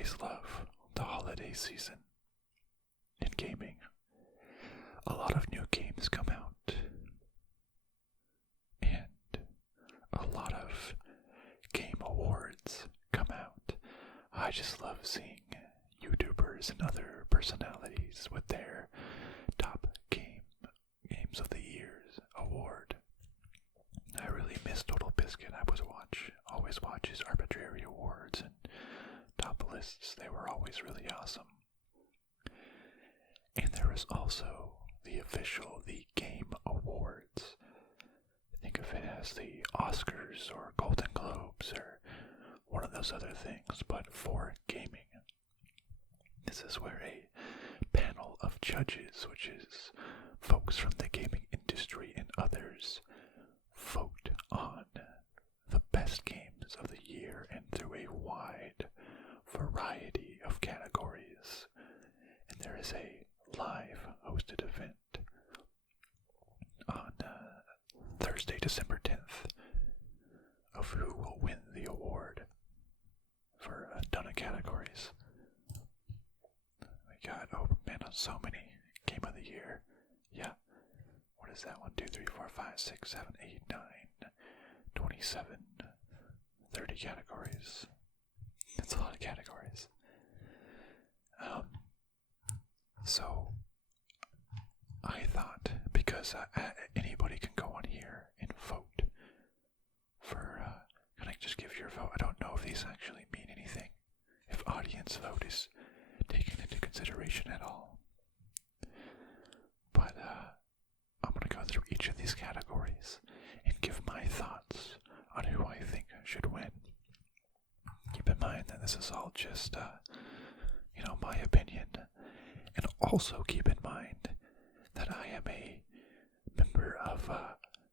always love the holiday season in gaming. A lot of new games come out, and a lot of game awards come out. I just love seeing YouTubers and other personalities with their top games of the year's award. I really miss Total Biscuit. Always watch his arbitrary awards and top lists. They were always really awesome. And there is also the Game Awards. Think of it as the Oscars or Golden Globes or one of those other things, but for gaming. This is where a panel of judges, which is folks from the gaming industry and others, vote on the best games of the year and through a wide variety of categories. And there is a live hosted event on Thursday, December 10th, of who will win the award for a ton of categories. We got, oh man, so many. Game of the year. Yeah. What is that? 1, 2, 3, 4, 5, 6, 7, 8, 9, 27, 30 categories. That's a lot of categories. So I thought, because anybody can go on here and vote for, can I just give your vote? I don't know if these actually mean anything, if audience vote is taken into consideration at all. But I'm going to go through each of these categories and give my thoughts on who I think should win. Keep in mind that this is all just, my opinion. And also keep in mind that I am a member of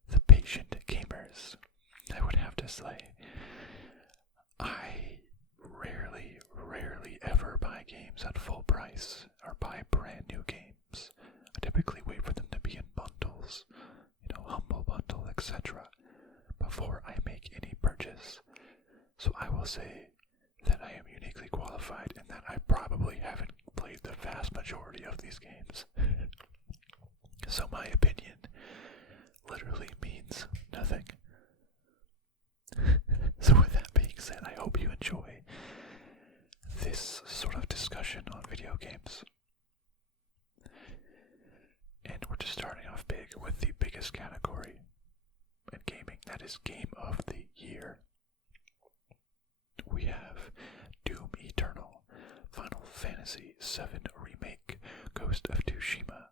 the Patient Gamers. I would have to say, I rarely ever buy games at full price or buy brand new games. I typically wait for them to be in bundles, Humble Bundle, etc., before I make any purchase. So I will say that I am uniquely qualified in that I probably haven't played the vast majority of these games. So my opinion literally means nothing. So with that being said, I hope you enjoy this sort of discussion on video games. And we're just starting off big with the biggest category in gaming, that is Game of the Year. We have Doom Eternal, Final Fantasy VII Remake, Ghost of Tsushima,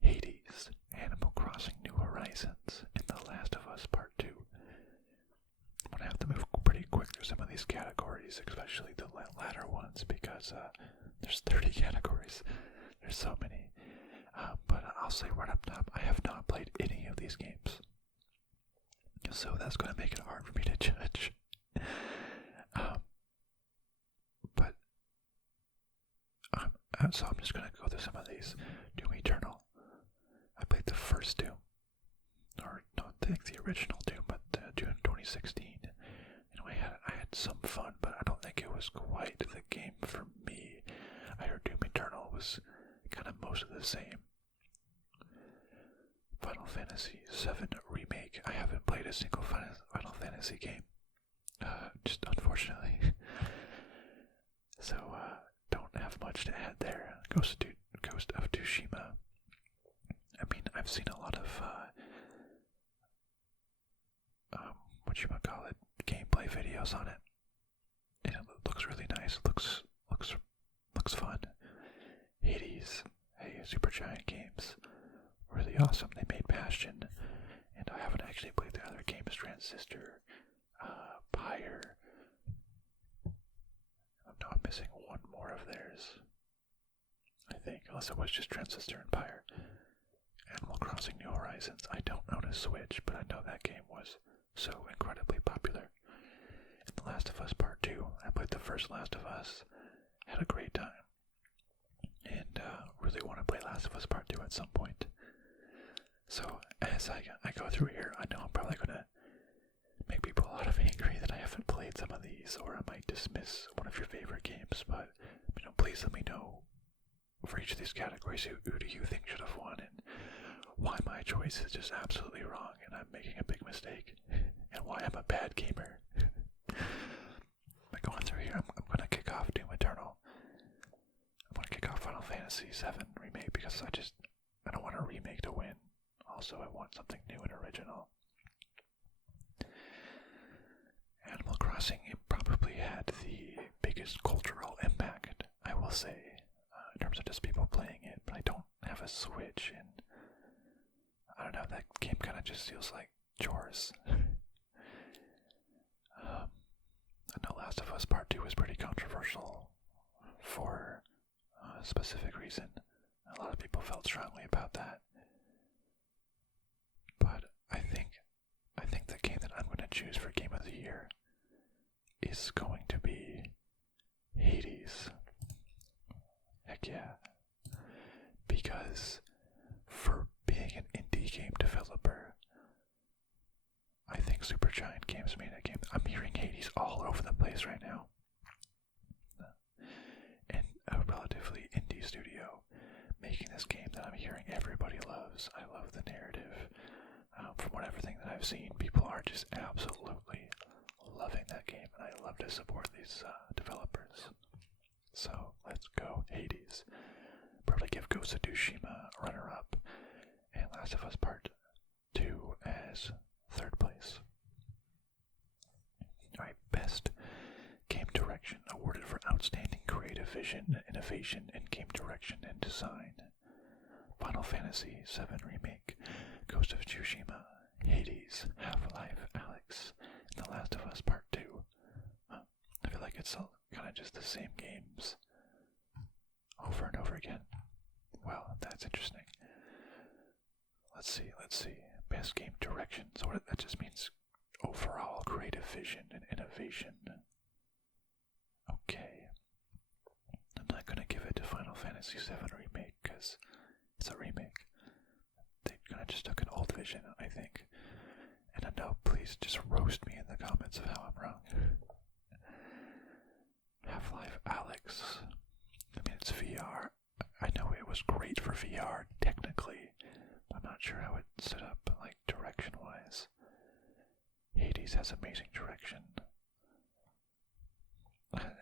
Hades, Animal Crossing New Horizons, and The Last of Us Part 2. I'm going to have to move pretty quick through some of these categories, especially the latter ones, because there's 30 categories. There's so many. But I'll say right up top, I have not played any of these games. So that's going to make it hard for me to judge. So I'm just going to go through some of these. Doom Eternal. I played the first Doom. Or not the original Doom, but June 2016. I had some fun, but I don't think it was quite the game for me. I heard Doom Eternal was kind of most of the same. Final Fantasy VII Remake. I haven't played a single Final Fantasy game. Just unfortunately. So, don't have much to add there. Ghost of Tsushima. I mean, I've seen a lot of, gameplay videos on it. And it looks really nice. Looks fun. Hades. Hey, Supergiant Games. Really awesome. They made Bastion. And I haven't actually played the other games, Transistor, Pyre. I'm missing one more of theirs, I think, unless it was just Transistor and Pyre. Animal Crossing New Horizons. I don't own a Switch, but I know that game was so incredibly popular. And The Last of Us Part 2. I played the first Last of Us, had a great time, and really want to play Last of Us Part 2 at some point. So as I go through here, I know I'm probably going to make people a lot of angry that I haven't played some of these, or I might dismiss one of your favorite games games, but please let me know for each of these categories who do you think should have won and why my choice is just absolutely wrong and I'm making a big mistake and why I'm a bad gamer. But going through here, I'm going to kick off Doom Eternal. I'm going to kick off Final Fantasy VII Remake because I don't want a remake to win. Also, I want something new and original. Animal Crossing, it probably had the biggest cultural impact, I will say, in terms of just people playing it, but I don't have a Switch, and I don't know, that game kind of just feels like chores. I know Last of Us Part 2 was pretty controversial for a specific reason. A lot of people felt strongly about that. But I think the game that I'm going to choose for Game of the Year is going to be Hades. Heck yeah. Because for being an indie game developer, I think Supergiant Games made a game. I'm hearing Hades all over the place right now. And a relatively indie studio making this game that I'm hearing everybody loves. I love the narrative. From everything that I've seen, people are just absolutely loving that game, and I love to support these developers. So let's go Hades. Probably give Ghost of Tsushima a runner-up, and Last of Us Part 2 as third place. Alright, Best Game Direction, awarded for outstanding creative vision, innovation in game direction and design. Final Fantasy VII Remake, Ghost of Tsushima, Hades, Half-Life, Alyx, and The Last of Us Part 2. I feel like it's kind of just the same games over and over again. Well, that's interesting. Let's see. Best Game Direction. So that just means overall creative vision and innovation. Okay. I'm not going to give it to Final Fantasy VII Remake because it's a remake. They kind of just took an old vision, I think. And I know, please just roast me in the comments of how I'm wrong. Half-Life Alyx. I mean, it's VR. I know it was great for VR, technically. I'm not sure how it set up, like, direction-wise. Hades has amazing direction.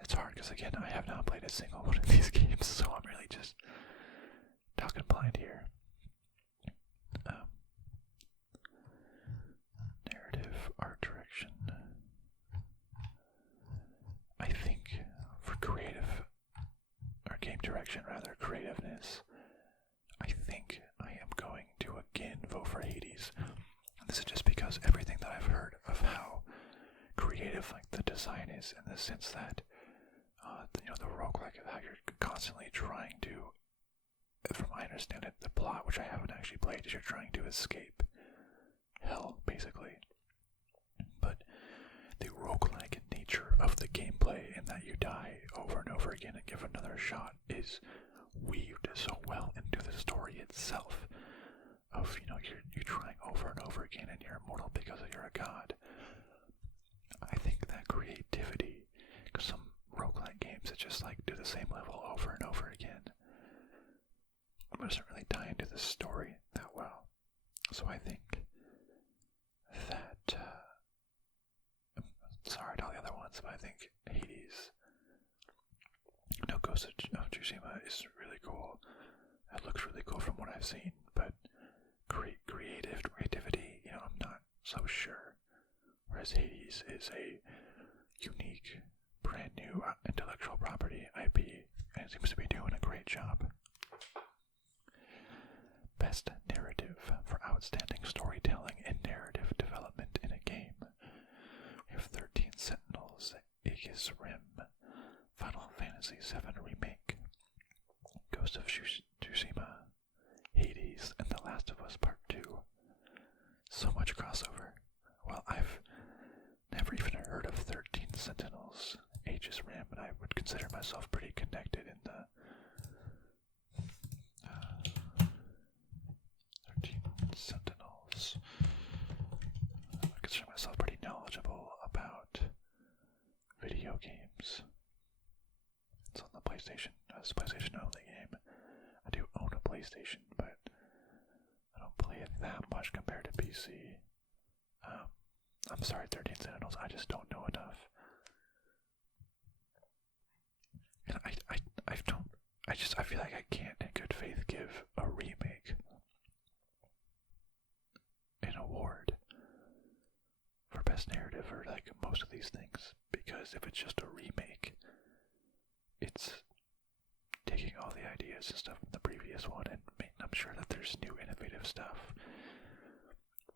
It's hard, because again, I have not played a single one of these games, so I'm really just talking blind here. Narrative, art direction. I think for game direction rather, creativeness, I think I am going to again vote for Hades. And this is just because everything that I've heard of how creative like the design is, in the sense that the roguelike, of how you're constantly trying to, from my understanding, the plot, which I haven't actually played, is you're trying to escape hell, basically. But the roguelike nature of the gameplay, and that you die over and over again and give another shot, is weaved so well into the story itself. Of, you're trying over and over again and you're immortal because you're a god. I think that creativity, because some roguelike games that just like do the same level over and over again, doesn't really tie into the story that well. So I think that, sorry to all the other ones, but I think Hades, Ghost of Tsushima is really cool. It looks really cool from what I've seen, but creativity, I'm not so sure. Whereas Hades is a unique, brand new intellectual property IP, and it seems to be doing a great job. Best Narrative for outstanding storytelling and narrative development in a game. We have 13 Sentinels, Aegis Rim, Final Fantasy VII Remake, Ghost of Tsushima, Hades, and The Last of Us Part 2. So much crossover. Well, I've never even heard of 13 Sentinels, Aegis Rim, and I would consider myself pretty connected in the 13 Sentinels. I consider myself pretty knowledgeable about video games. PlayStation. It's a PlayStation only game. I do own a PlayStation, but I don't play it that much compared to PC. I'm sorry, 13 Sentinels, I just don't know enough. And I feel like I can't in good faith give a remake an award for best narrative or like most of these things, because if it's just a remake, it's taking all the ideas and stuff from the previous one, and I'm sure that there's new innovative stuff.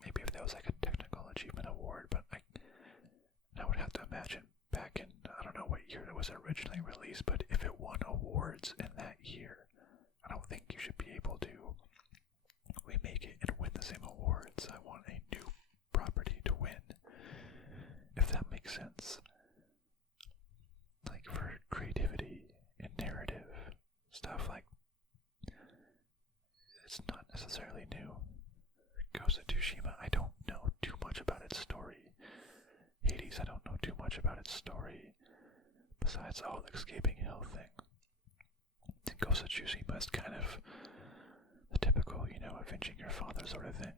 Maybe if that was like a technical achievement award, but I would have to imagine back in, I don't know what year it was originally released, but if it won awards in that year, I don't think you should be able to remake it and win the same awards. I want a new property to win, if that makes sense. Like for creativity and narrative, stuff like, it's not necessarily new. Ghost of Tsushima, I don't know too much about its story. Hades, I don't know too much about its story, besides the whole escaping hell thing. Ghost of Tsushima is kind of the typical, avenging your father sort of thing.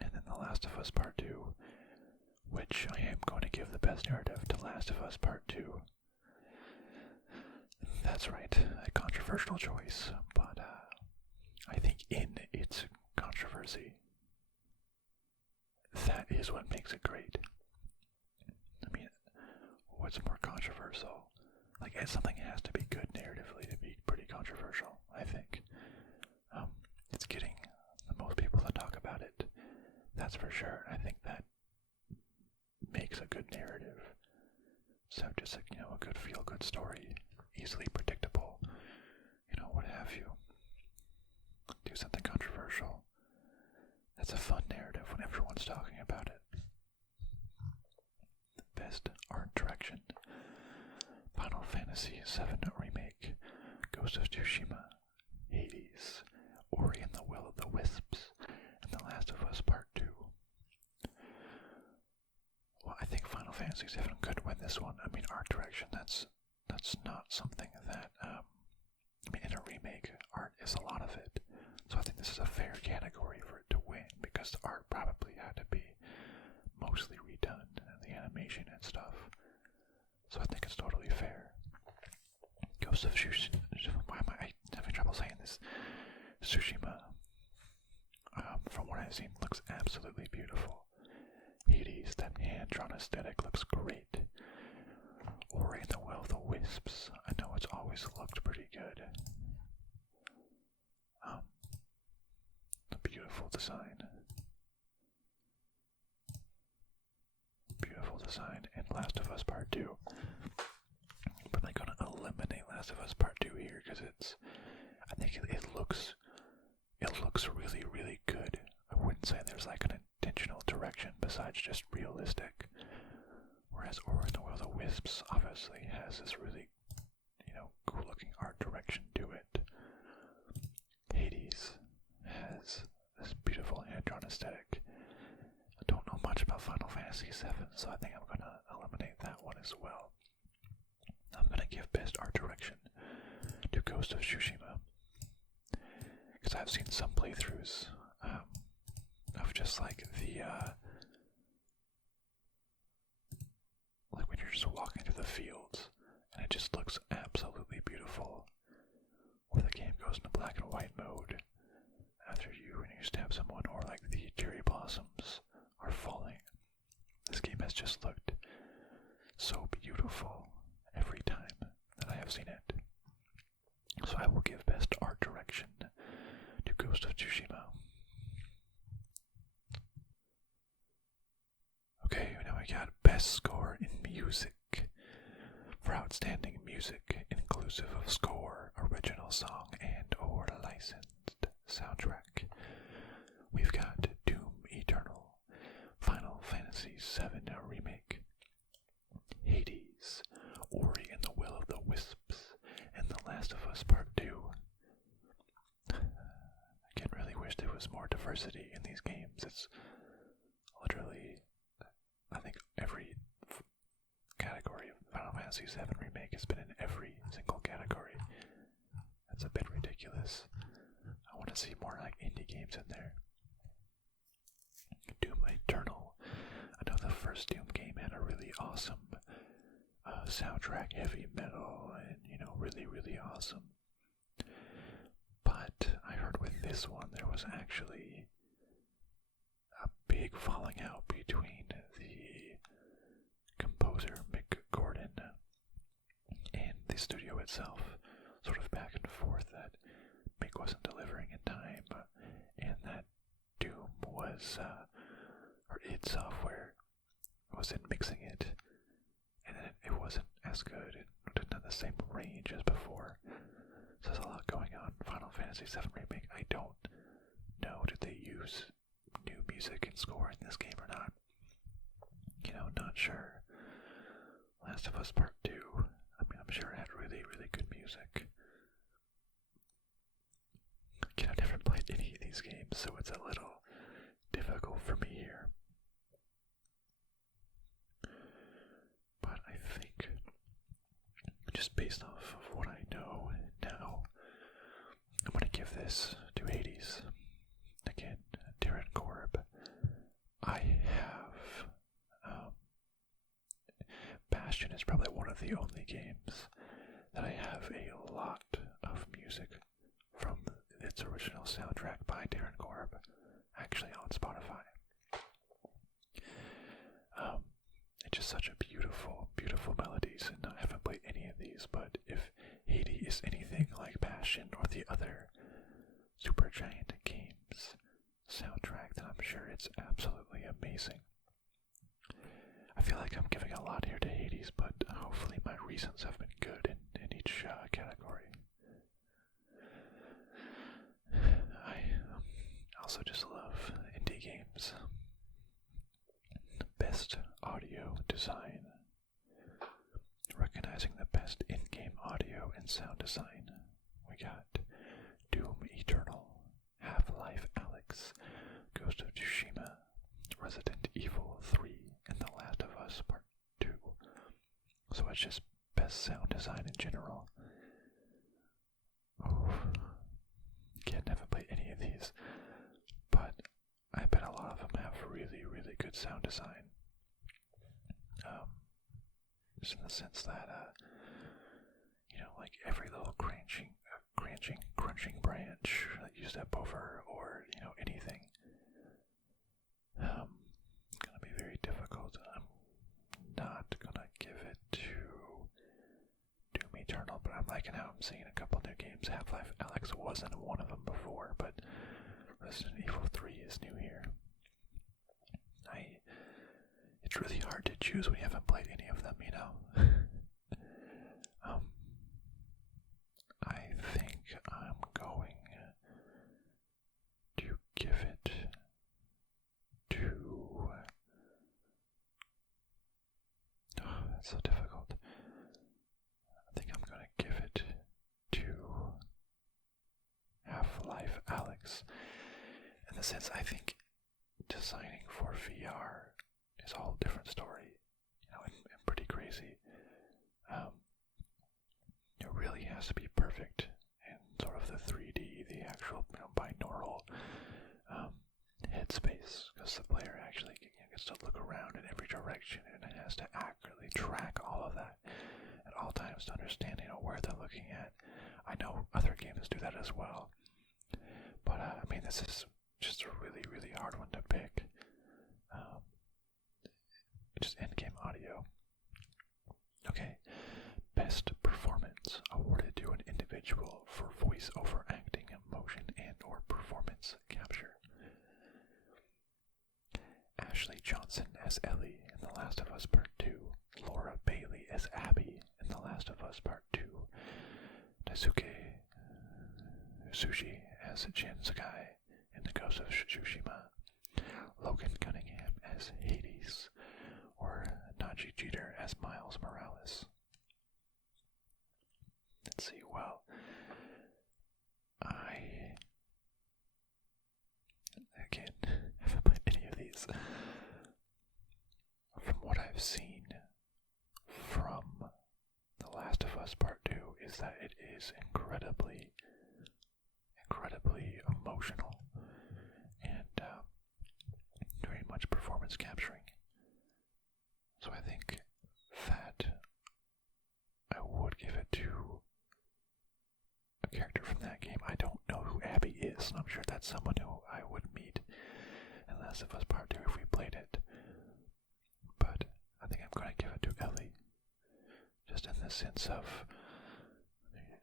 And then The Last of Us Part 2, which I am going to give the best narrative to Last of Us Part 2. That's right, a controversial choice, but I think in its controversy, that is what makes it great. I mean, what's more controversial? Like, something has to be good narratively to be pretty controversial, I think. It's getting the most people to talk about it, that's for sure. I think that makes a good narrative. So just like, a good feel-good story, easily predictable, what have you. Do something controversial. That's a fun narrative when everyone's talking about it. Best art direction: Final Fantasy VII Remake, Ghost of Tsushima, Hades, Ori and the Will of the Wisps, and The Last of Us Part 2. Well, I think Final Fantasy VII could win this one. I mean, art direction, that's not something that, in a remake, art is a lot of it. So I think this is a fair category for it to win, because the art probably had to be mostly redone, and the animation and stuff. So I think it's totally fair. Ghost of Tsushima, why am I having trouble saying this? Tsushima, from what I've seen, looks absolutely beautiful. Hades, that hand-drawn aesthetic looks great. Ori and the Will of the Wisps, I know it's always looked pretty good. The beautiful design. Beautiful design. And Last of Us Part 2. I'm probably going to eliminate Last of Us Part 2 here, because I think it looks really, really good. I wouldn't say there's like an intentional direction besides just realistic. Whereas Ori and the Will of the Wisps obviously has this really, cool looking art direction to it. Hades has this beautiful hand-drawn aesthetic. I don't know much about Final Fantasy VII, so I think I'm going to eliminate that one as well. I'm going to give best art direction to Ghost of Tsushima, because I've seen some playthroughs of just like the like when you're just walking through the fields and it just looks absolutely beautiful, or the game goes into black and white mode after you stab someone, or like the cherry blossoms are falling. This game has just looked so beautiful every time that I have seen it. So I will give best art direction to Ghost of Tsushima. Okay, now we got best score in music. For outstanding music, inclusive of score, original song, and or licensed soundtrack, we've got Doom Eternal, Final Fantasy VII Remake, Hades, Ori and the Will of the Wisps, and The Last of Us Part 2. Again, really wish there was more diversity in these games. It's literally, I think, every category of Final Fantasy Fantasy VII Remake has been in every single category. That's a bit ridiculous. I want to see more like indie games in there. Doom Eternal. I know the first Doom game had a really awesome soundtrack, heavy metal, and really, really awesome. But I heard with this one there was actually a big falling out between the composer Mick Gordon and the studio itself, sort of back and forth, that Mick wasn't delivering in time, and that Doom was, or id Software wasn't mixing it, and then it wasn't as good. It didn't have the same range as before. So there's a lot going on. Final Fantasy VII Remake, I don't know, did they use new music and score in this game or not? Not sure. Last of Us Part 2, I'm sure it had really, really good music. Again, I've never played any of these games, so it's a little difficult for me here. But I think, just based off of what I know now, I'm going to give this to Hades. Again, Darren Korb. I have Bastion is probably one of the only games that I have a lot of music from its original soundtrack by Darren Korb, actually on Spotify. It's just such a beautiful, beautiful melodies, and I haven't played any of these, but if Hades is anything like Bastion or the other Supergiant Games soundtrack, then I'm sure it's absolutely amazing. I feel like I'm giving a lot here to Hades, but hopefully my reasons have been good in each category. I also just love indie games. Best audio design. Recognizing the best in-game audio and sound design, we got Doom Eternal, Half-Life Alyx, Ghost of Tsushima, Resident Evil 3, and The Last of Us Part 2. So it's just best sound design in general. Oh, again, haven't played any of these, but I bet a lot of them have really, really good sound design. Just in the sense that, like every little crunching branch that you step over, or, anything, it's gonna be very difficult. I'm not gonna give it to Doom Eternal, but I'm liking how I'm seeing a couple new games. Half-Life Alyx wasn't one of them before, but Resident Evil 3 is new here. It's really hard to choose when you haven't played any of them, I think I'm going to give it to... Oh, that's so difficult. I think I'm going to give it to Half-Life Alyx. In the sense, I think designing for VR is a whole different story, and pretty crazy. It really has to be perfect in sort of the 3D, the actual binaural headspace, because the player actually gets to look around in every direction, and it has to accurately track all of that at all times to understand where they're looking at. I know other games do that as well, but this is just a really, really hard one to pick. Just in-game audio. Okay, best performance awarded to an individual for voice-over acting, motion, and or performance capture. Ashley Johnson as Ellie in The Last of Us Part 2, Laura Bailey as Abby in The Last of Us Part 2, Daisuke Tsuji as Jin Sakai in The Ghost of Tsushima, Logan Cunningham as Hades, or Najee Jeter as Miles Morales. Let's see, well, I, again, haven't played any of these. From what I've seen from Us Part 2 is that it is incredibly emotional and very much performance capturing. So I think that I would give it to a character from that game. I don't know who Abby is, and I'm sure that's someone who I would meet in Last of Us Part 2 if we played it. But I think I'm going to give it to Ellie. Just in the sense of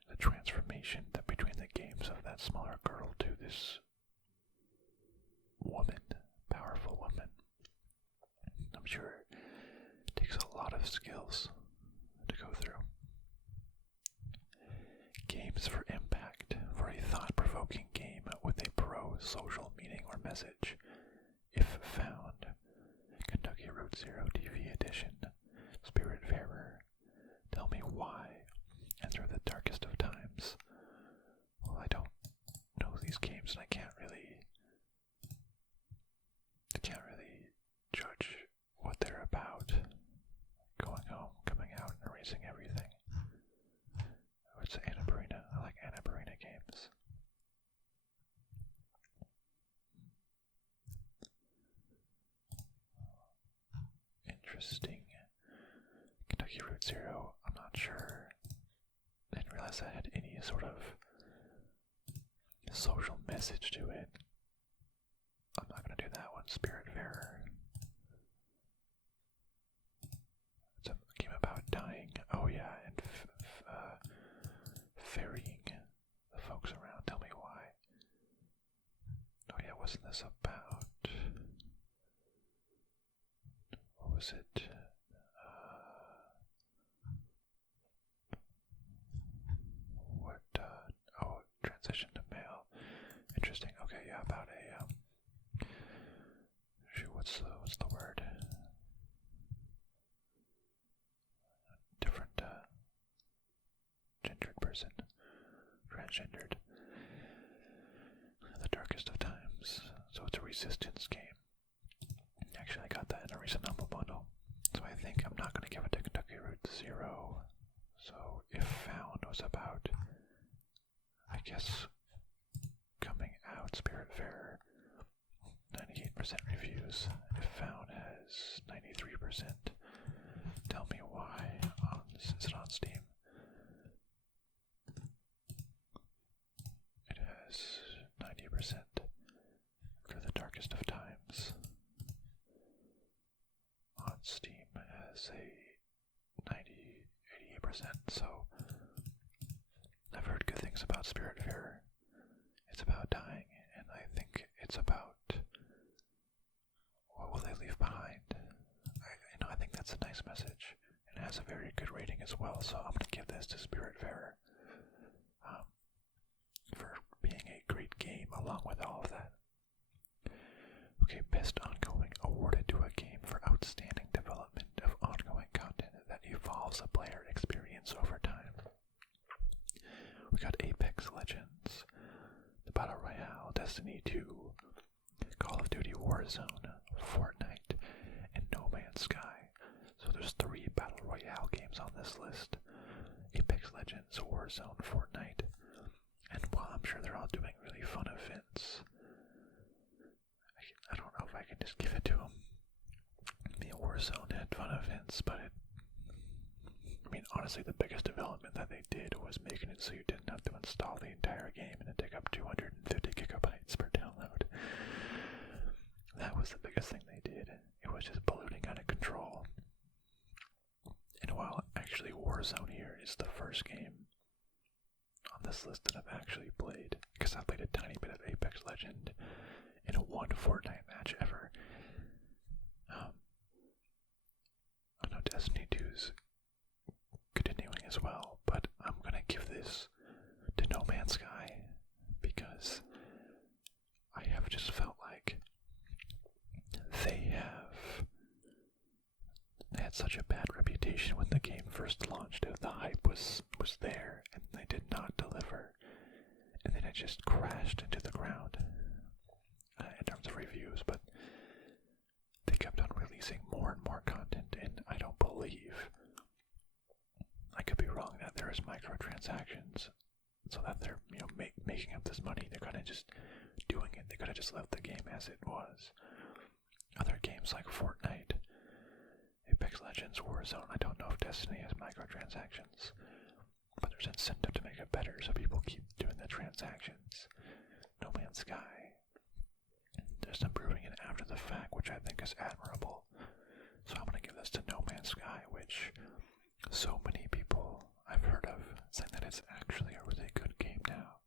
the transformation that between the games of that smaller girl to this woman, powerful woman. I'm sure it takes a lot of skills to go through. Games for impact, for a thought-provoking game with a pro-social meaning or message. If found, Kentucky Route Zero TV Edition, Spiritfarer, Tell Me Why, and Through the Darkest of Times. Well, I don't know these games, and I can't really judge what they're about. Going home, coming out, and erasing everything. I would say Annapurna. I like Annapurna games. Interesting. Kentucky Route Zero, I'm not sure. I didn't realize that had any sort of social message to it. I'm not going to do that one. Spiritfarer. It's a game about dying. Oh yeah, and ferrying the folks around. Tell Me Why. Oh yeah, wasn't this about... What was it? Transition to male. Interesting. Okay, yeah, about a what's the word? A different gendered person, transgendered. The Darkest of Times. So it's a resistance game. Actually, I got that in a recent Humble Bundle. So I think I'm not going to give it to Kentucky Route Zero. So If Found was about, I guess, coming out. Spiritfarer, 98% reviews. If Found has 93%. Tell Me Why. Is it on Steam? It has 90%. Through the Darkest of Times. On Steam has a 88%. So I've heard good things about Spiritfarer. It's about dying, and I think it's about what will they leave behind. I think that's a nice message. It has a very good rating as well, so I'm going to give this to Spiritfarer for being a great game along with all of that. Okay, Best Ongoing, awarded to a game for outstanding development of ongoing content that evolves a player experience over time. We got Apex Legends, the Battle Royale, Destiny 2, Call of Duty Warzone, Fortnite, and No Man's Sky. So there's 3 Battle Royale games on this list. Apex Legends, Warzone, Fortnite. And while I'm sure they're all doing really fun events, I don't know if I can just give it to them. The Warzone had fun events, but honestly, the biggest development that they did was making it so you didn't have to install the entire game and it take up 250 gigabytes per download. That was the biggest thing they did. It was just polluting out of control. And while actually Warzone here is the first game on this list that I've actually played, because I played a tiny bit of Apex Legend in a one Fortnite match ever. I know Destiny 2's continuing as well, but I'm gonna give this to No Man's Sky because I have just felt like they had such a bad reputation when the game first launched. The hype was there, and they did not deliver, and then it just crashed into the ground in terms of reviews. But they kept on releasing more and more content, and I don't believe, I could be wrong, that there there's microtransactions, so that they're making up this money. They're kind of just doing it. They could have just left the game as it was. Other games like Fortnite, Apex Legends, Warzone. I don't know if Destiny has microtransactions, but there's incentive to make it better, so people keep doing the transactions. No Man's Sky, just improving it after the fact, which I think is admirable. So I'm going to give this to No Man's Sky, which so many people I've heard of saying that it's actually a really good game now.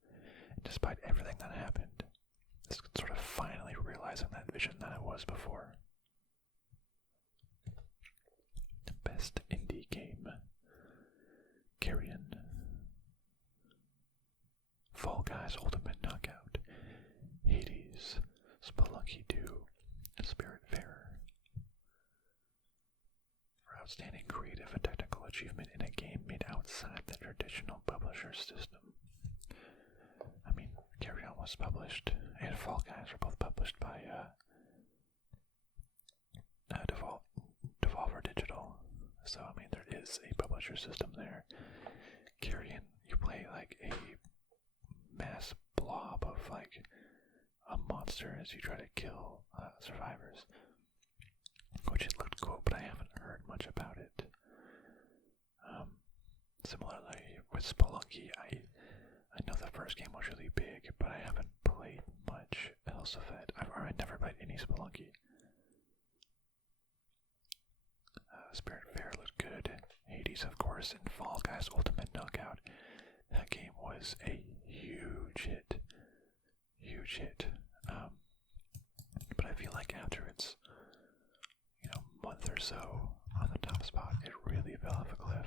And despite everything that happened, it's sort of finally realizing that vision that it was before. The best indie game. Carrion. Fall Guys Ultimate Knockout. Hades. Spelunky 2. Spiritfarer. For outstanding creative and technical achievement in a game made outside the traditional publisher's system. I mean, Carrion was published, and Fall Guys were both published by Devolver Digital. So, I mean, there is a publisher system there. Carrion, you play like a mass blob of like a monster as you try to kill survivors. Which it looked cool, but I haven't heard much about it. Similarly, with Spelunky, I know the first game was really big, but I haven't played much else of it. I've never played any Spelunky. Spiritfarer looked good. Hades, of course, and Fall Guys Ultimate Knockout. That game was a huge hit. Huge hit. But I feel like after its month or so on the top spot, it really fell off a cliff.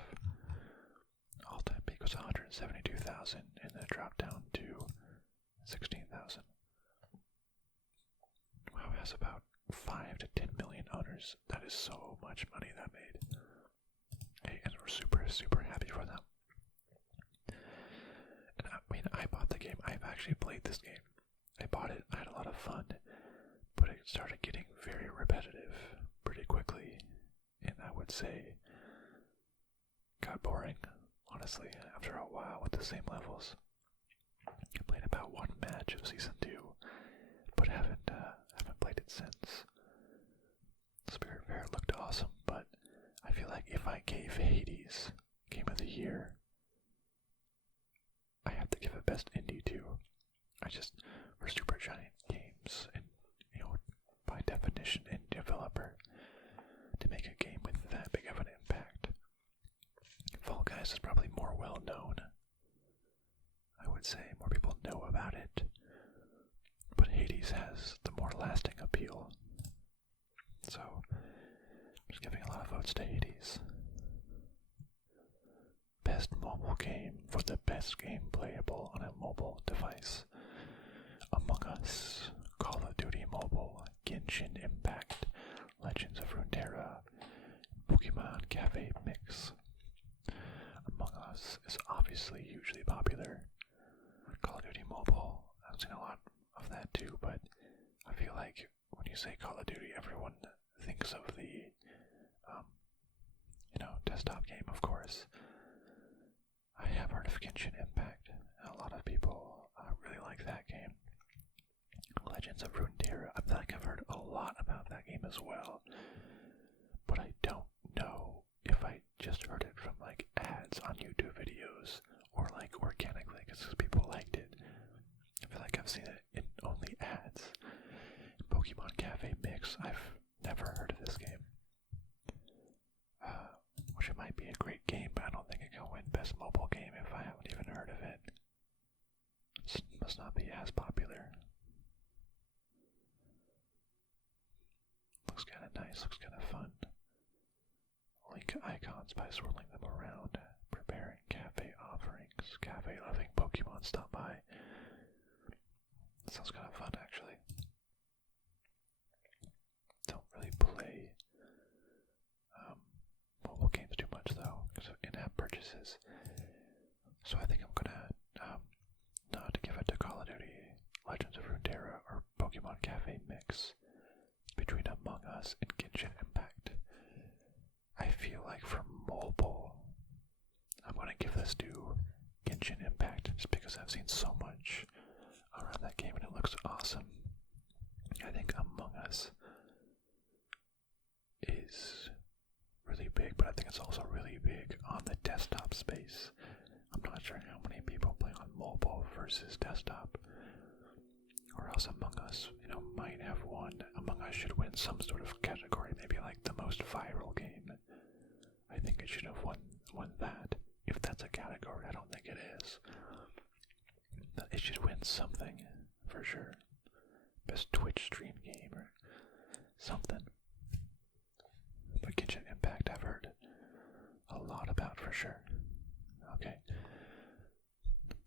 All-time peak was 172,000, and then it dropped down to 16,000. WoW has about 5 to 10 million owners. That is so much money that made. Hey, and we're super, super happy for them. And I mean, I bought the game. I've actually played this game. I bought it. I had a lot of fun, but it started getting very repetitive pretty quickly, and I would say got boring, honestly, after a while with the same levels. I played about one match of Season 2, but haven't played it since. Spiritfarer looked awesome, but I feel like if I gave Hades Game of the Year, I have to give it Best Indie too. For Supergiant Games, and by definition, indie developer, to make a game with that big of an impact. Fall Guys is probably more well known. I would say more people know about it, but Hades has the more lasting appeal. So, I'm just giving a lot of votes to Hades. Best mobile game for the best game playable on a mobile device. Among Us, Call of Duty Mobile, Genshin Impact, Legends of Runeterra, Pokemon Cafe Mix. Among Us is obviously hugely popular. Call of Duty Mobile, I've seen a lot of that too, but I feel like when you say Call of Duty, everyone thinks of the, desktop game, of course. I have heard of Genshin Impact, and a lot of people really like that game. Legends of Runeterra, I feel like I've heard a lot about that game as well, but I don't know if I just heard it from like ads on YouTube videos or like organically because people liked it. I feel like I've seen it in only ads. Pokemon Cafe Mix, I've never heard of this game. Which it might be a great game, but I don't think it can win Best Mobile Game if I haven't even heard of it. It must not be as popular. Looks kind of nice, looks kind of fun. Link icons by swirling them around. Preparing cafe offerings. Cafe loving Pokemon stop by. Sounds kind of fun, actually. Don't really play mobile games too much, though, because of in-app purchases. So I think I'm gonna not give it to Call of Duty, Legends of Runeterra, or Pokemon Cafe Mix between Among Us and Genshin Impact. I feel like for mobile, I'm gonna give this to Genshin Impact just because I've seen so much around that game and it looks awesome. I think Among Us is really big, but I think it's also really big on the desktop space. I'm not sure how many people play on mobile versus desktop, or else Among Us, might have won. Among Us should win some sort of category, maybe like the most viral game. I think it should have won that. If that's a category, I don't think it is. It should win something, for sure. Best Twitch stream game or something. But Genshin Impact I've heard a lot about for sure. Okay.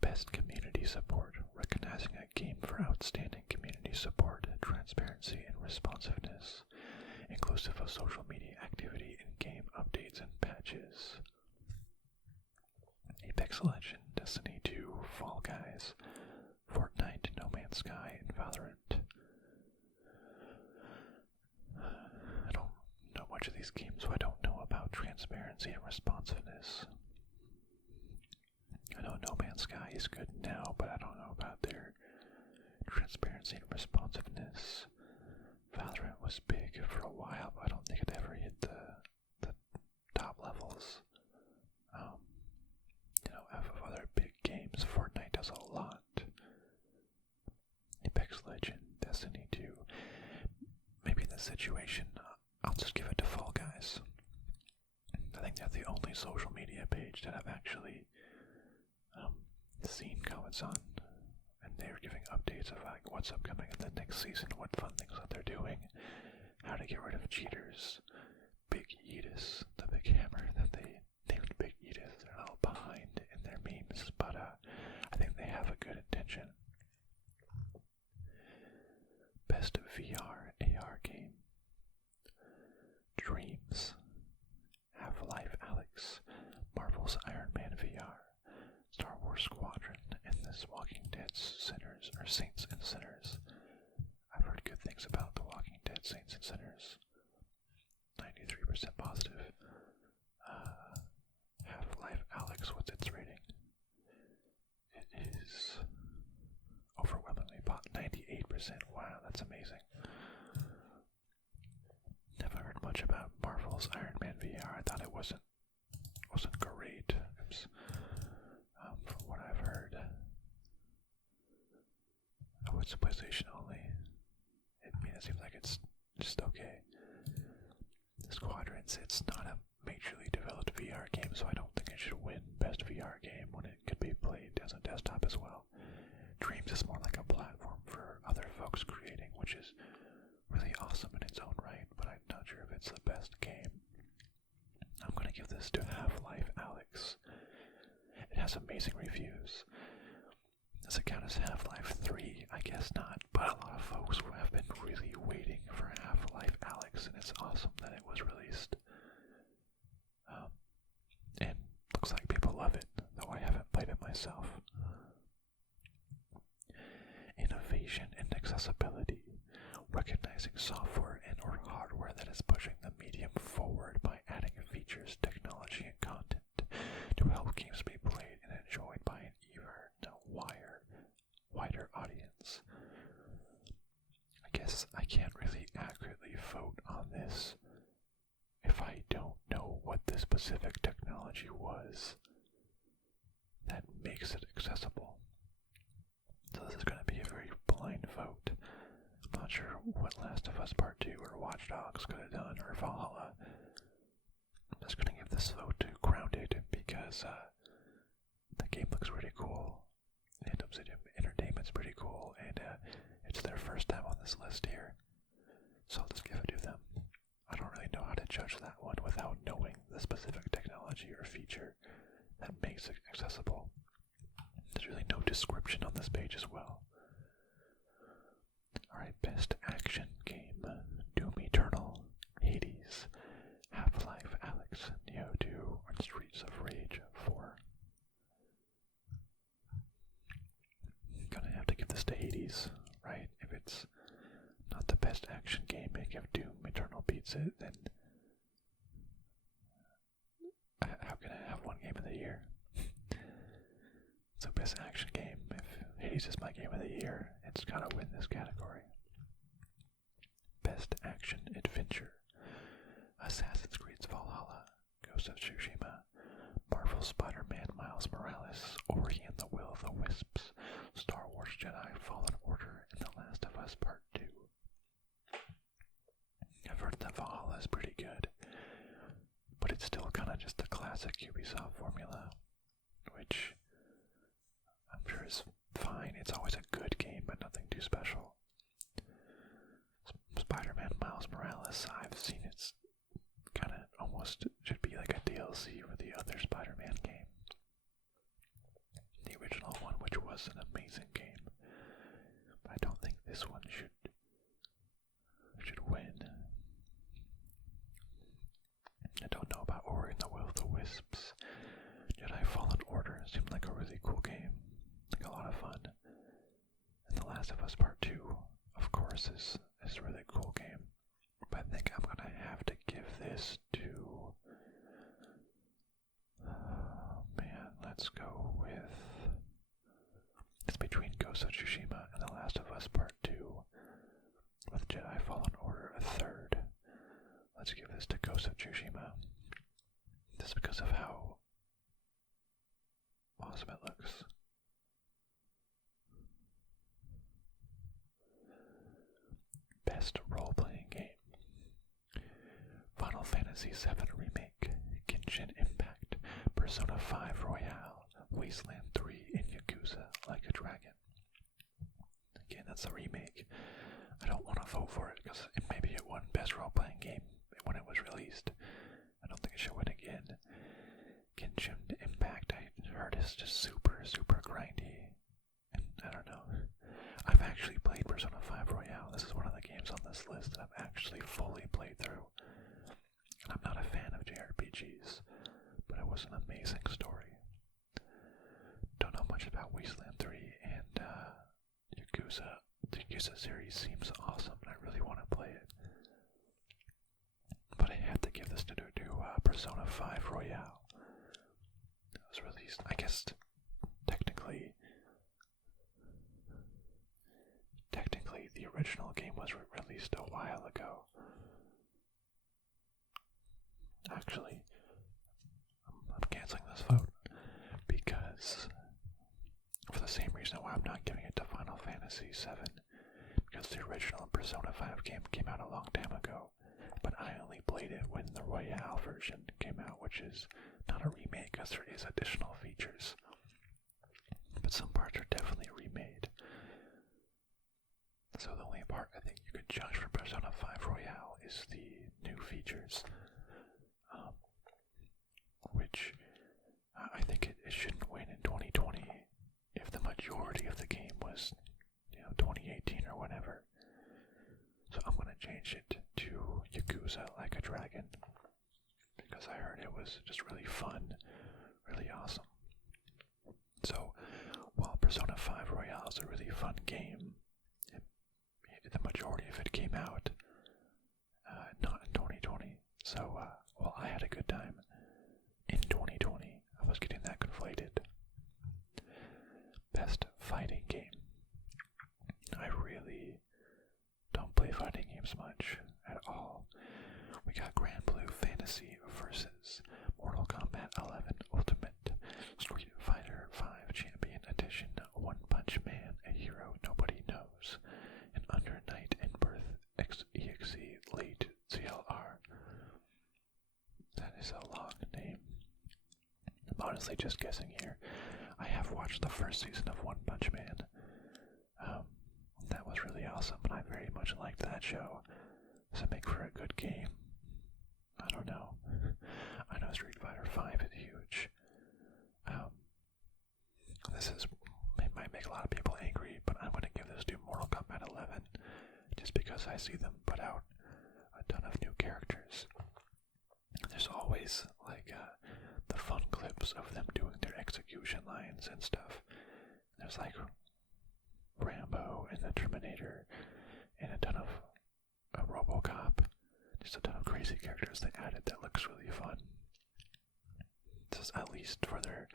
Best community support. Recognizing a game for outstanding community support, transparency, and responsiveness, inclusive of social media activity, in-game updates and patches. Apex Legends, Destiny 2, Fall Guys, Fortnite, No Man's Sky, and Valorant. I don't know much of these games, so I don't know about transparency and responsiveness. I know No Man's Sky is good now, but I don't know about their transparency and responsiveness. Valorant was big for a while, but I don't think it ever hit the top levels. Of other big games, Fortnite does a lot. Apex Legends, Destiny 2. Maybe in this situation, I'll just give it to Fall Guys. I think that's the only social media page that I've actually seen comments on, and they're giving updates of like what's upcoming in the next season, what fun things that they're doing, how to get rid of cheaters, Big Edis, the big hammer that they named Big Edis. They're a little behind in their memes, but I think they have a good intention. Best VR AR game. Dreams, Half-Life Alyx, Marvel's Iron Man VR, Star Wars Squadron, and this Walking Dead Sinners, or Saints and Sinners. I've heard good things about The Walking Dead Saints and Sinners. 93% positive. Half-Life Alyx, what's its rating? It is overwhelmingly 98%. Wow, that's amazing. Never heard much about Marvel's Iron Man VR. I thought it wasn't great. Oops. From what I've heard, oh, it's PlayStation only. It seems like it's just okay. The Squadrons, it's not a majorly developed VR game, so I don't think it should win Best VR Game when it could be played as a desktop as well. Dreams is more like a platform for other folks creating, which is really awesome in its own right, but I'm not sure if it's the best game. I'm going to give this to Half-Life Alyx. It has amazing reviews. Does it count as Half-Life 3? I guess not, but a lot of folks have been really waiting for Half-Life Alyx, and it's awesome that it was released. And looks like people love it, though I haven't played it myself. Innovation and accessibility. Recognizing software and or hardware that is pushing the medium forward by adding features, technology, and content to help games be played and enjoyed by an even wider audience. I guess I can't really accurately vote on this if I don't know what the specific technology was that makes it accessible. So this is going to be a very blind vote. I'm not sure what Last of Us Part 2 or Watch Dogs could have done, or Valhalla. I'm just going to give this vote to Grounded because the game looks pretty cool, and Obsidian Entertainment's pretty cool, and it's their first time on this list here. So I'll just give it to them. I don't really know how to judge that one without knowing the specific technology or feature that makes it accessible. There's really no description on this page as well. Alright, best action game. Doom Eternal, Hades, Half-Life Alyx, Neo 2, and Streets of Rage 4. Gonna have to give this to Hades, right? If it's not the best action game, and if Doom Eternal beats it, then how can I have one game of the year? Best action game. If Hades is my game of the year, it's gotta win this category. Best action adventure. Assassin's Creed Valhalla, Ghost of Tsushima, Marvel Spider-Man Miles Morales, Ori and the Will of the Wisps, Star Wars Jedi Fallen Order, and The Last of Us Part 2. I've heard that Valhalla is pretty good, but it's still kind of just a classic Ubisoft formula, which I'm sure is fine. It's always a good game, but nothing too special. Spider-Man Miles Morales, I've seen it's kind of almost should be like a DLC for the other Spider-Man game. The original one, which was an amazing game. But I don't think this one should win. I don't know about Ori and the Will of the Wisps. Jedi Fallen Order seemed like a really cool game. Like a lot of fun. And The Last of Us Part 2, of course, is a really cool game. But I think I'm gonna have to give this to... let's go with... It's between Ghost of Tsushima and The Last of Us Part 2, with Jedi Fallen Order a third. Let's give this to Ghost of Tsushima. Just because of how awesome it looks. Best role-playing game. Final Fantasy VII Remake, Genshin Impact, Persona 5 Royale, Wasteland 3, and Yakuza Like a Dragon. Again, that's a remake. I don't want to vote for it because maybe it won Best Role-Playing Game when it was released. I don't think it should win again. Genshin Impact, I heard, is just super, super grindy. And I don't know. I've actually played Persona 5 Royale. This is one of the games on this list that I've actually fully played through. And I'm not a fan of JRPGs, but it was an amazing story. Don't know much about Wasteland 3, and Yakuza. The Yakuza series seems awesome, and I really want to play it. But I have to give this to Persona 5 Royale. It was released, I guess, technically the original game was released a while ago. Actually, I'm canceling this vote because, for the same reason why I'm not giving it to Final Fantasy VII, because the original Persona 5 game came out a long time ago, but I only played it when the Royale version came out, which is not a remake because there is additional features, but some parts are definitely remade. So the only part I think you could judge for Persona 5 Royale is the new features, which I think it shouldn't win in 2020 if the majority of the game was, 2018 or whatever. So I'm going to change it to Yakuza Like a Dragon, because I heard it was just really fun, really awesome. So while Persona 5 Royale is a really fun game, the majority of it came out not in 2020. So while I had a good time in 2020, I was getting that conflated. Best fighting game. I really don't play fighting games much at all. We got Grand Blue Fantasy versus Mortal Kombat 11 Ultimate, Street Fighter 5 Champion Edition, One Punch Man, A Hero Nobody Knows, and Under Night and Birth EXE Late CLR. That is a long name. I'm honestly just guessing here. I have watched the first season of One Punch Man. That was really awesome, and I very much liked that show. Does it make for a good game? I don't know. I know Street Fighter 5 is huge. It might make a lot of people angry, but I'm going to give this to Mortal Kombat 11, just because I see them put out a ton of new characters. There's always, the fun clips of them doing their execution lines and stuff. There's, Rambo and the Terminator, and a ton of RoboCop. Just a ton of crazy characters they added that looks really fun. This is at least for their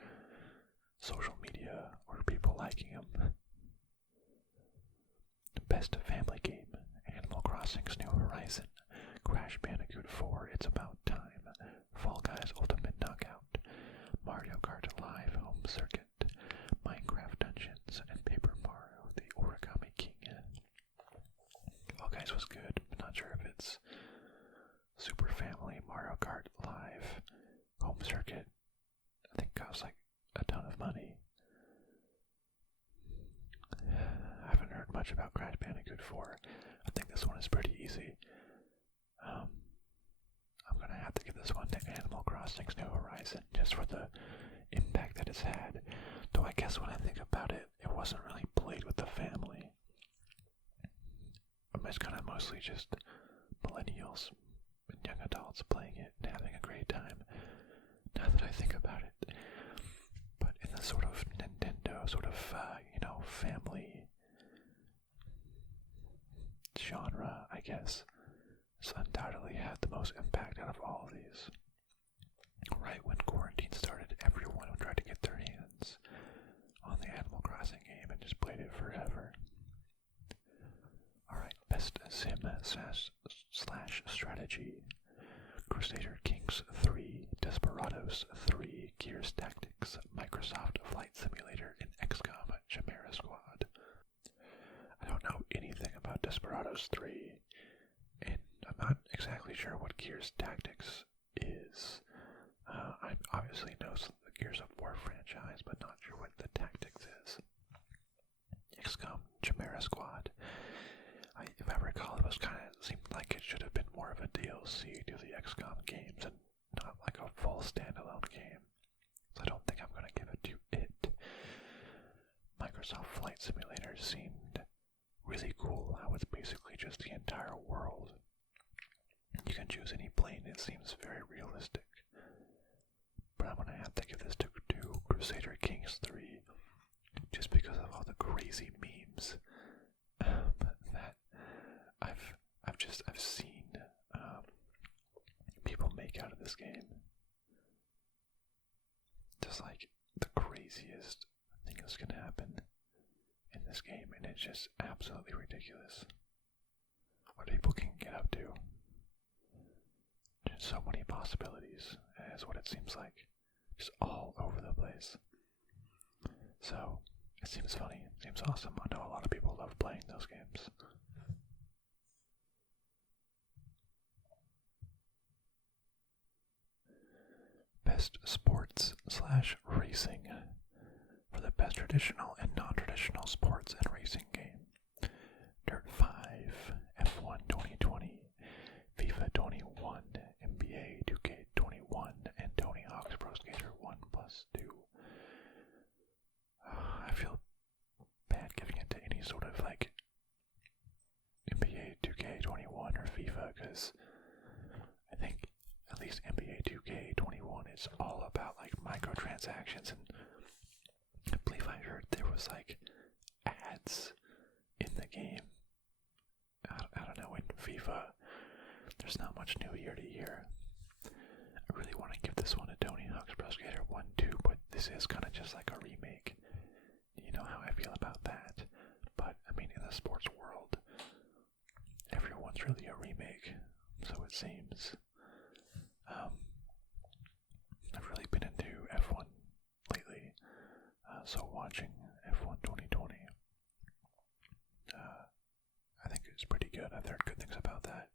social media or people liking them. Best family game: Animal Crossing's New Horizon, Crash Bandicoot 4, It's About Time, Fall Guys Ultimate Knockout, Mario Kart Live Home Circuit, Minecraft Dungeons, and Paper Mario: The Origami King. Fall Guys was good, but not sure if it's super family. Mario Kart Live Home Circuit, I think costs like a ton of money. I haven't heard much about Crash Bandicoot 4. I think this one is pretty easy. I'm gonna have to give this one to Animal Crossing's New Horizon, just for the impact that it's had. Though I guess when I think about it, it wasn't really played with the family. It's kind of mostly just millennials and young adults playing it and having a great time, now that I think about it. But in the sort of Nintendo, sort of, family genre, I guess, it's undoubtedly had the most impact out of all of these. Right when quarantine started, everyone tried to get their hands on the Animal Crossing game and just played it forever. Alright, best sim slash strategy: Crusader Kings 3, Desperados 3, Gears Tactics, Microsoft Flight Simulator, and XCOM Chimera Squad. I don't know anything about Desperados 3, and I'm not exactly sure what Gears Tactics is. I obviously know the Gears of War franchise, but not sure what the Tactics is. XCOM Chimera Squad. If I recall, it seemed like it should have been more of a DLC to the XCOM games and not like a full standalone game. So I don't think I'm going to give it to it. Microsoft Flight Simulator seemed really cool, how it's basically just the entire world. You can choose any plane, it seems very realistic. But I'm going to have to give this to Crusader Kings 3, just because of all the crazy memes that I've seen people make out of this game. Just like the craziest thing that's gonna happen in this game, and it's just absolutely ridiculous what people can get up to. Just so many possibilities, is what it seems like. Just all over the place. So, it seems funny, it seems awesome. I know a lot of people love playing those games. Best sports slash racing: for the best traditional and non-traditional sports and racing game: Dirt 5, F1 2020, FIFA 21, NBA 2K21, and Tony Hawk's Pro Skater 1+2. I feel bad giving it to any sort of like NBA 2K21 or FIFA, because I think at least NBA 2K21 is all about like microtransactions, and I believe I heard there was like ads in the game. I don't know, in FIFA there's not much new year to year. I really want to give this one to Tony Hawk's Pro Skater 1-2, but this is kind of just like a remake. You know how I feel about that. But I mean, in the sports world, everyone's really a remake, so it seems. I've really been into F1 lately, so watching F1 2020, I think it's pretty good. I've heard good things about that.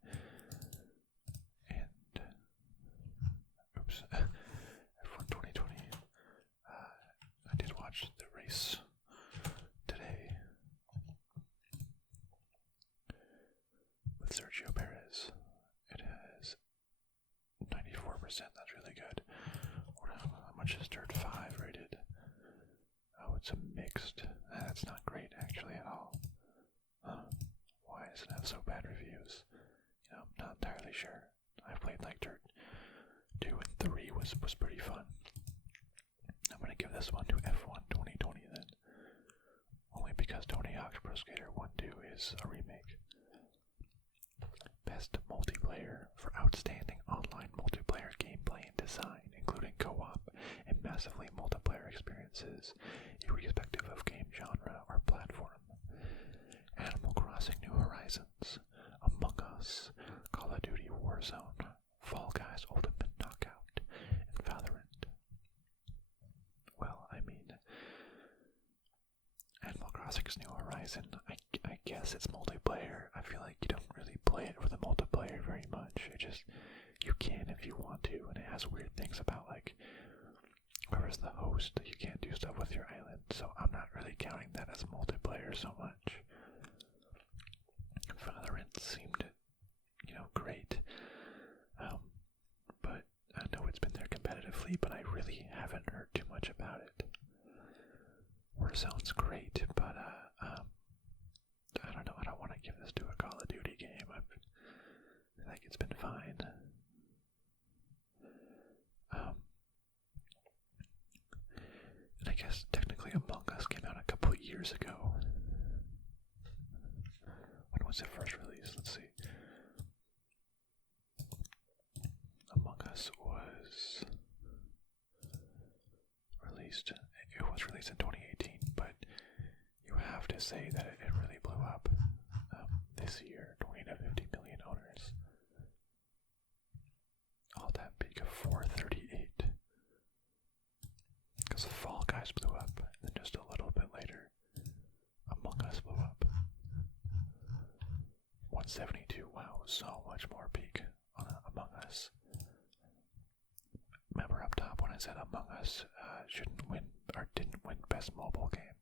And, F1 2020, I did watch the race today with Sergio Perez. It has 94%, that's really good. How much is Dirt 5 rated? Oh, it's a mixed. That's not great actually at all. Why does it have so bad reviews? I'm not entirely sure. I played like Dirt 2 and 3 was pretty fun. I'm gonna give this one to F1 2020 then. Only because Tony Hawk's Pro Skater 1-2 is a remake. Best multiplayer: for outstanding online multiplayer gameplay and design, including co-op and massively multiplayer experiences. experiences, irrespective of game genre or platform. Animal Crossing New Horizons, Among Us, Call of Duty Warzone, Fall Guys Ultimate Knockout, and Valorant. Well, I mean, Animal Crossing's New Horizon, I guess it's multiplayer. I feel like you don't really play it for the multiplayer very much. You can if you want to, and it has weird things about, like, whoever's the host, you can't do stuff with your island, so I'm not really counting that as multiplayer so much. Valorant seemed, great, but I know it's been there competitively, but I really haven't heard too much about it. Warzone's great, but I don't know, I don't want to give this to a Call of Duty game. I feel like it's been fine. And I guess technically Among Us came out a couple of years ago. When was it first released? Let's see. Among Us was released in 2018, but you have to say that it really blew up this year, 20 to 50 million owners. All that peak of 438. Because Fall Guys blew up, and then just a little bit later, Among Us blew up. 172, wow, so much more peak on Among Us. Remember up top when I said Among Us shouldn't win, or didn't win Best Mobile Game?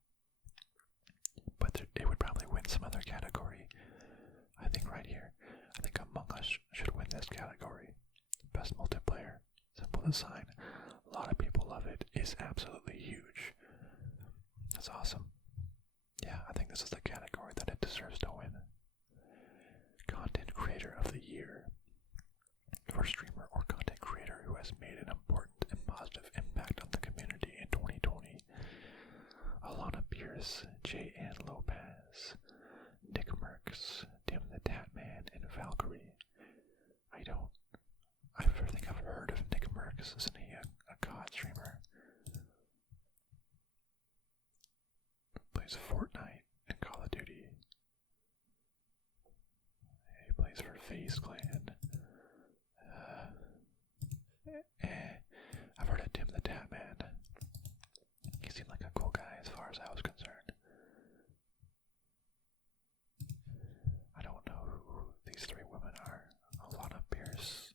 But it would probably win some other category. I think right here, I think Among Us should win this category. Best Multiplayer, simple design. A lot of people love it. It's absolutely huge. That's awesome. Yeah, I think this is the category that it deserves to win. Content Creator of the Year. For streamer or content creator who has made an important and positive impact on the community in 2020. Alana Pierce, J. Ann Lopez, Nick Merckx, Dim the Tatman, and Valkyrie. I think I've heard of Nick Merckx. Isn't he a COD streamer? Plays Fortnite and Call of Duty. He plays for FaZe Clan. I've heard of Dim the Tatman. He seemed like a cool guy as far as I was concerned. I don't know who these three women are. Alana Pierce.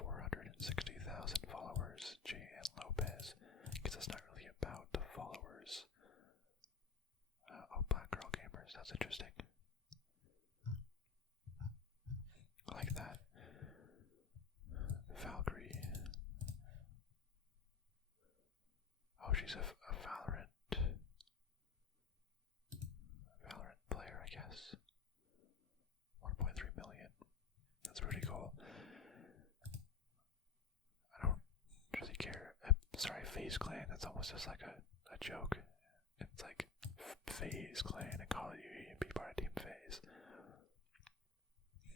$460,000 followers. J. Ann Lopez. Because it's not really about the followers. Black Girl Gamers. That's interesting. I like that. Valkyrie. Oh, she's a Valorant player, I guess. 1.3 million. That's pretty cool. I don't really care. Sorry, FaZe Clan. That's almost just like a joke. It's like FaZe Clan and Call of Duty and be part of Team FaZe.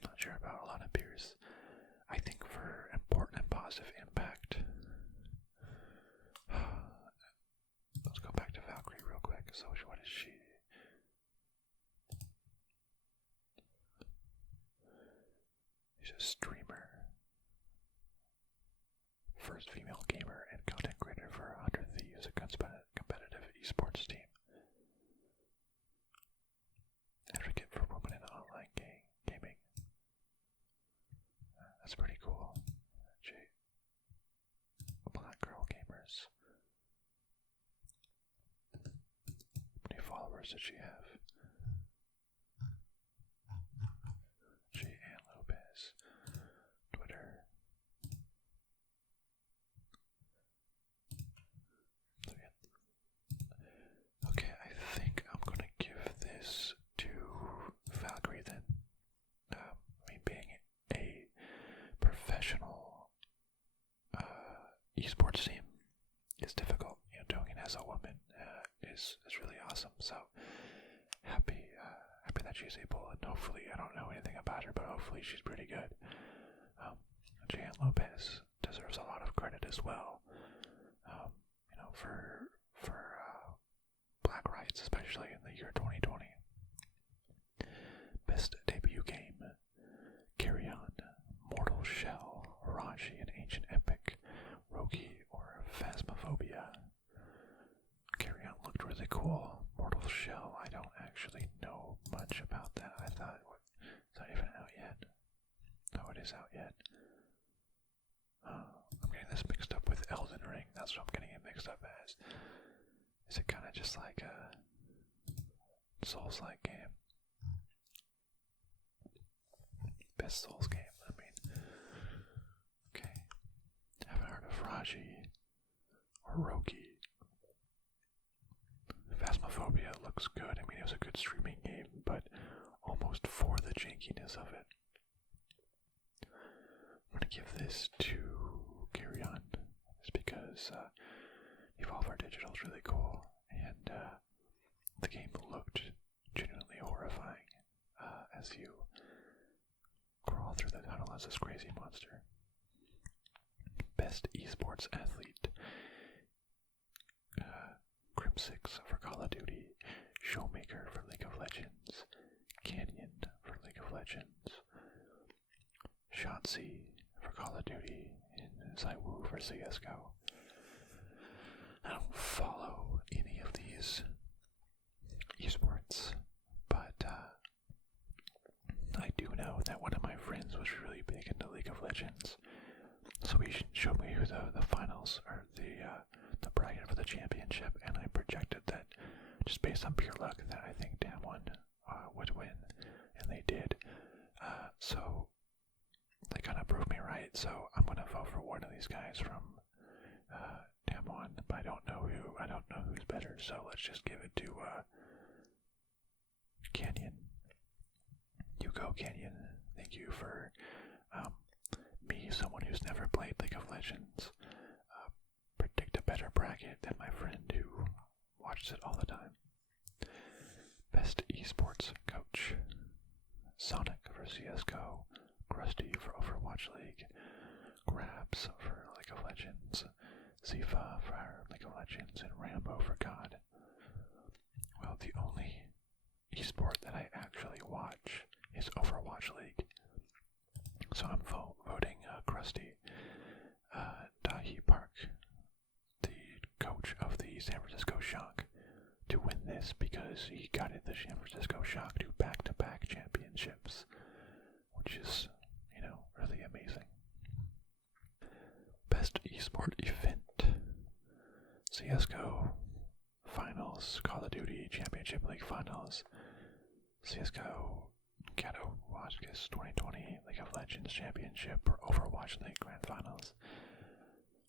Not sure about Alana Pierce. I think for important and positive impact, let's go back to Valkyrie real quick. So what is she? She's a streamer. First female gamer and content creator for 100 Thieves, a competitive esports team. Advocate for women in online gaming. That's pretty cool. Black Girl Gamers. How many followers does she have? J. Ann Lopez. Twitter. Okay, I think I'm gonna give this to Valkyrie then. Being a professional esports team is difficult. Doing it as a woman is really awesome. So happy that she's able, and hopefully, I don't know anything about her, but hopefully she's pretty good. as well. For Black rights, especially in the year 2020. Best debut game: Carry On, Mortal Shell, Arashi, and Ancient Epic, Rogi, or Phasmophobia. Carry On looked really cool. Mortal Shell, I don't actually know much about that. I thought, it's not even out yet. Oh, it is out yet. I'm getting this mixed up with Elden Ring. That's what I'm getting it mixed up as. Is it kind of just like a Souls-like game? Best Souls game, I mean. Okay. Haven't heard of Raji or Rogi. Phasmophobia looks good. I mean, it was a good streaming game, but almost for the jankiness of it. I'm gonna give this to Carry On, just because Evolver Digital is really cool, and the game looked genuinely horrifying as you crawl through the tunnel as this crazy monster. Best Esports Athlete: Crim6 for Call of Duty, Showmaker for League of Legends, Canyon for League of Legends, Shotzi for Call of Duty, and Zaiwu for CSGO. I don't follow any of these esports, but I do know that one of my friends was really big into League of Legends, so he showed me who the finals, or the bracket for the championship, and I projected that, just based on pure luck, that I think Damwon would win, and they did. So they kind of proved me right, so I'm gonna vote for one of these guys from Damwon, but I don't know who's better, so let's just give it to Canyon. You go, Canyon. Thank you for me, someone who's never played League of Legends, predict a better bracket than my friend who watches it all the time. Best Esports Coach: Sonic for CSGO, Krusty for Overwatch League, Grabs for League of Legends, Zifa for League of Legends, and Rambo for COD. Well, the only esport that I actually watch is Overwatch League, so I'm voting Krusty. Dahi Park, the coach of the San Francisco Shock, to win this because he guided the San Francisco Shock to back-to-back championships, which is, really amazing. Best esport event: CSGO Finals, Call of Duty Championship League Finals, CSGO Gato Watchkis 2020 League of Legends Championship, or Overwatch League Grand Finals.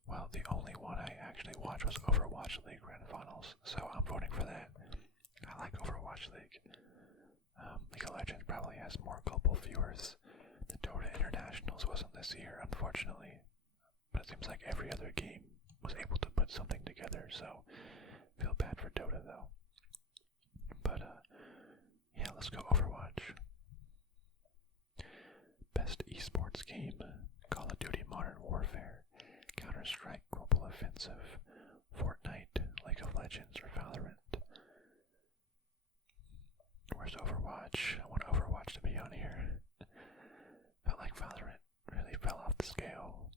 Well, the only one I actually watched was Overwatch League Grand Finals, so I'm voting for that. I like Overwatch League. League of Legends probably has more global viewers. The Dota Internationals wasn't this year, unfortunately, but it seems like every other game was able to put something together, so I feel bad for Dota though. But yeah, let's go Overwatch. Best esports game: Call of Duty Modern Warfare, Counter-Strike Global Offensive, Fortnite, League of Legends, or Valorant. Where's Overwatch? I want Overwatch to be on here. Felt like Valorant really fell off the scale.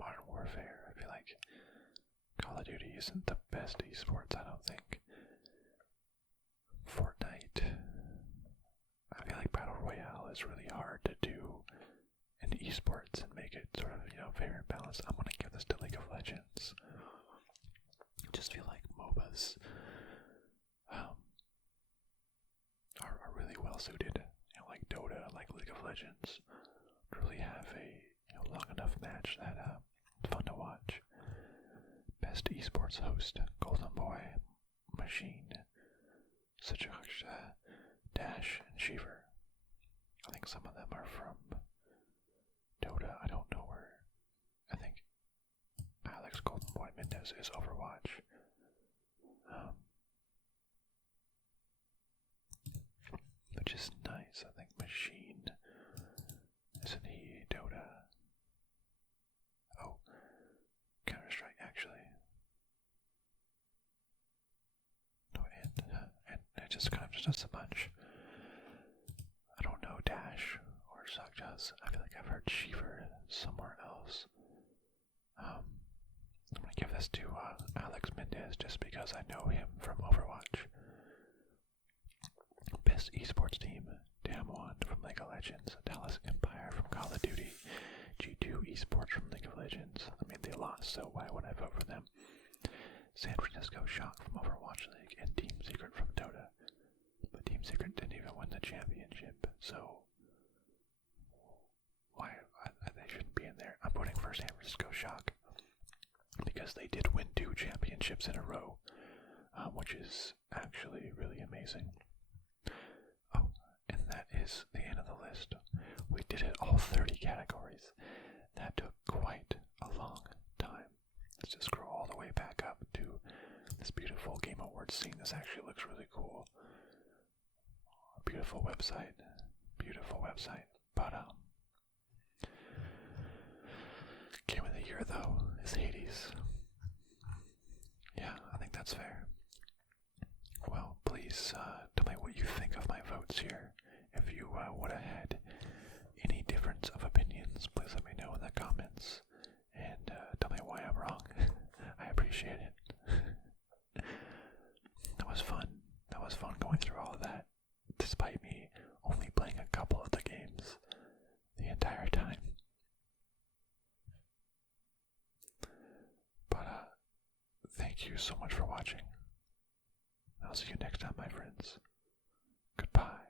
Modern Warfare, I feel like Call of Duty isn't the best esports, I don't think. Fortnite, I feel like Battle Royale is really hard to do in esports and make it sort of, fair and balanced. I'm gonna give this to League of Legends. I just feel like MOBAs are really well suited, like Dota, like League of Legends, to really have a long enough match that it's fun to watch. Best esports host: Golden Boy, Machine, Sachaksha, Dash, and Shiver. I think some of them are from Dota. I don't know where. I think Alex Golden Boy Mendez is Overwatch. Which is nice. I think Machine, isn't he Dota? just kind of just does a bunch. I don't know Dash or Suckjus. I feel like I've heard Shiver somewhere else. I'm gonna give this to Alex Mendez just because I know him from Overwatch. Best esports team, Damwon from League of Legends, Dallas Empire from Call of Duty, G2 Esports from League of Legends. I mean, they lost, so why would I vote for them? San Francisco Shock from Overwatch League, and Team Secret from Dota. But Team Secret didn't even win the championship, so why they shouldn't be in there. I'm voting for San Francisco Shock because they did win 2 championships in a row, which is actually really amazing. Oh, and that is the end of the list. We did it all 30 categories. That took quite a long time. Let's just scroll all the way back up to this beautiful Game Awards scene. This actually looks really cool. Beautiful website. Beautiful website. But, Game of the Year, though, is Hades. Yeah, I think that's fair. Well, please tell me what you think of my votes here. If you would have had any difference of opinions, please let me know in the comments. And tell me why I'm wrong. I appreciate it. That was fun. That was fun going through all of that, despite me only playing a couple of the games the entire time. But thank you so much for watching. I'll see you next time, my friends. Goodbye.